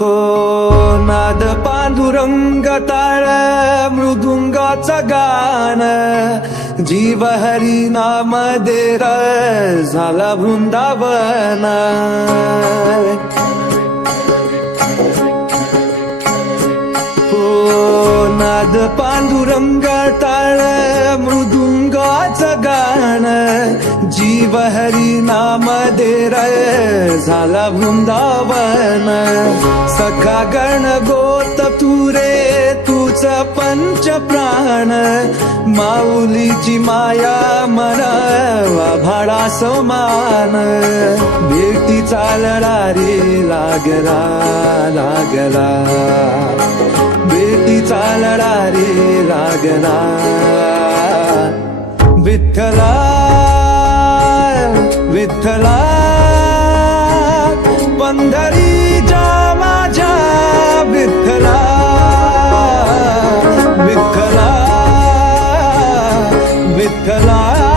हो नाद पांडुरंग ताळ मृदुंगाचं गाण जीव हरी नाम देर झाला वृंदावन हो नाद पांडुरंग टाळ मृदुंगाचं गाण जीव हरी नाम देर झाला वृंदावन सखा गण गोत तुरे तुझ पंच प्राण माऊलीची माया मन भाडा समान भेटी चालला रे लागला लागला भेटी चालला रे लागला विठ्ठला विठ्ठला पंढरीच्या माझ्या विठ्ठला विठ्ठला विठ्ठला